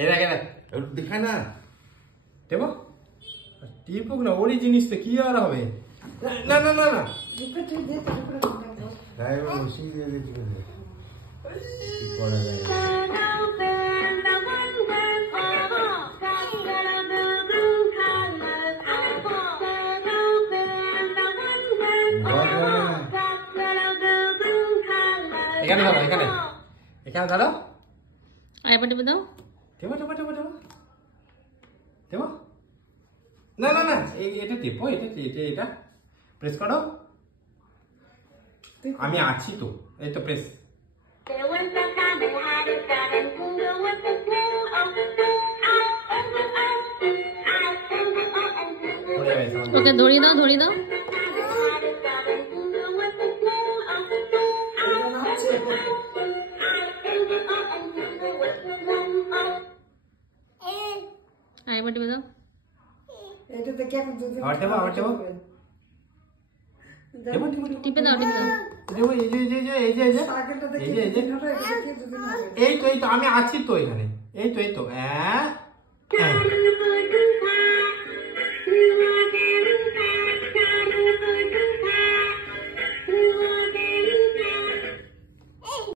এই দেখ দেখায় না দেবো টিপুক না ওরই জিনিস তো কি আর হবে না না না না করা যায় এখানে ধরো এখানে ধরো আরেকবার টিপে দাও দেবো না না না এটা টিপো এটা প্রেস করো আমি আছি তো এই তো প্রেস ওকে ধরিয়ে দাও আরেকবার টিপে দাও এটাতে কেমন দুধ আবার দেবো টিপে দাও দেবো এই তো আমি আছি তো এখানে এই তো